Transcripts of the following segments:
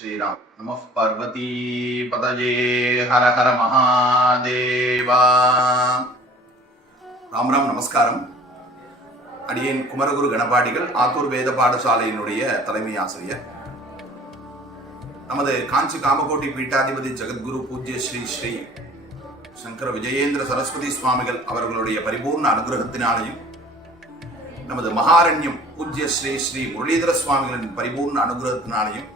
श्रीराम नमः पार्वती पतये हर हर महादेवा ராம் ராம் நமஸ்காரம். அடியேன் குமரகுரு கணபாடிகள் ஆத்தூர் வேத பாடசாலையினுடைய தலைமை ஆசிரியர். நமது காஞ்சி காமகோட்டி பீட்டாதிபதி ஜெகத்குரு பூஜ்ய ஸ்ரீ ஸ்ரீ சங்கர விஜயேந்திர சரஸ்வதி சுவாமிகள் அவர்களுடைய பரிபூர்ண அனுகிரகத்தினாலையும் நமது மகாரண்யம் பூஜ்ய ஸ்ரீ ஸ்ரீ முரளிதர சுவாமிகளின் பரிபூர்ண அனுகிரகத்தினாலையும்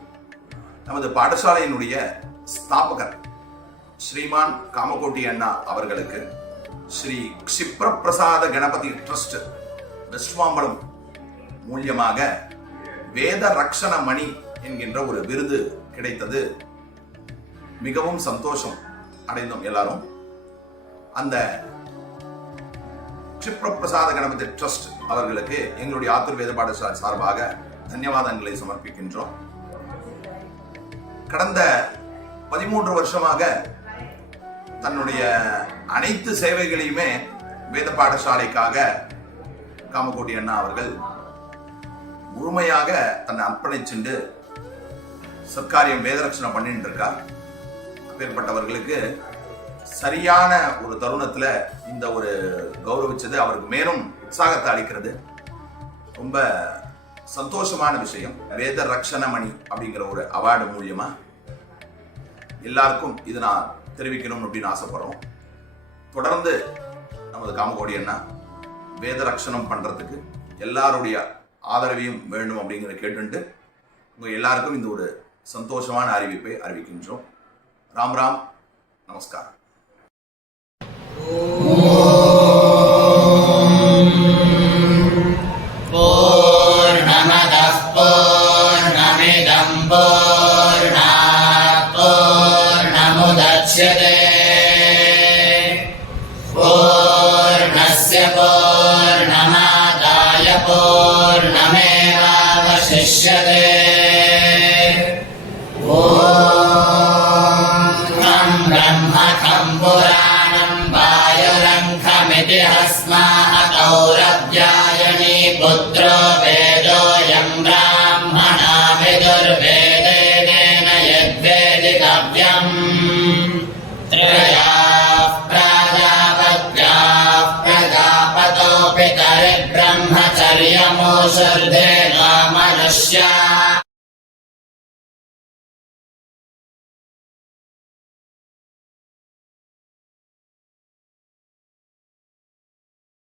நமது பாடசாலையினுடைய ஸ்தாபகர் ஸ்ரீமான் காமகோட்டி அண்ணா அவர்களுக்கு ஸ்ரீ க்ஷிப்ர பிரசாத கணபதி ட்ரஸ்ட் வெஸ்ட்மாம்பலம் மூலியமாக வேத ரக்ஷண மணி என்கின்ற ஒரு விருது கிடைத்தது. மிகவும் சந்தோஷம் அடைந்தோம் எல்லாரும். அந்த க்ஷிப்ர பிரசாத கணபதி ட்ரஸ்ட் அவர்களுக்கு எங்களுடைய ஆத்தூர் வேத பாடசாலை சார்பாக தன்யவாதங்களை சமர்ப்பிக்கின்றோம். கடந்த 13 வருஷமாக தன்னுடைய அனைத்து சேவைகளையுமே வேத பாடசாலைக்காக காமகோட்டி அண்ணா அவர்கள் முழுமையாக தன்னை அர்ப்பணிச்சுண்டு சர்க்காரியம் வேதரட்சணம் பண்ணிட்டு இருக்கார். அப்பேற்பட்டவர்களுக்கு சரியான ஒரு தருணத்துல இந்த ஒரு கௌரவிச்சது அவருக்கு மேலும் உற்சாகத்தை அளிக்கிறது. ரொம்ப சந்தோஷமான விஷயம். வேத ரக்ஷண மணி அப்படிங்கிற ஒரு அவார்டு மூலியமா எல்லாருக்கும் இது நான் தெரிவிக்கணும் அப்படின்னு ஆசைப்படுறோம். தொடர்ந்து நமது காமகோட்டி அண்ணா வேத ரக்ஷணம் பண்றதுக்கு எல்லாருடைய ஆதரவையும் வேண்டும் அப்படிங்கிற கேட்டுண்டு உங்க எல்லாருக்கும் இந்த ஒரு சந்தோஷமான அறிவிப்பை அறிவிக்கின்றோம். ராம் ராம் நமஸ்காரம். पूर्णस्य पूर्णमादाय पूर्णमेवावशिष्यते। ॐ ब्रह्मखं पुराणं वायुरङ्खमिति हस्माः कौरव्यायणी पुत्रो वेदोऽयं ब्राह्मणा विदुर्वेदेन यद्वेदितव्यम्। ब्रह्मचर्यमोषर्धे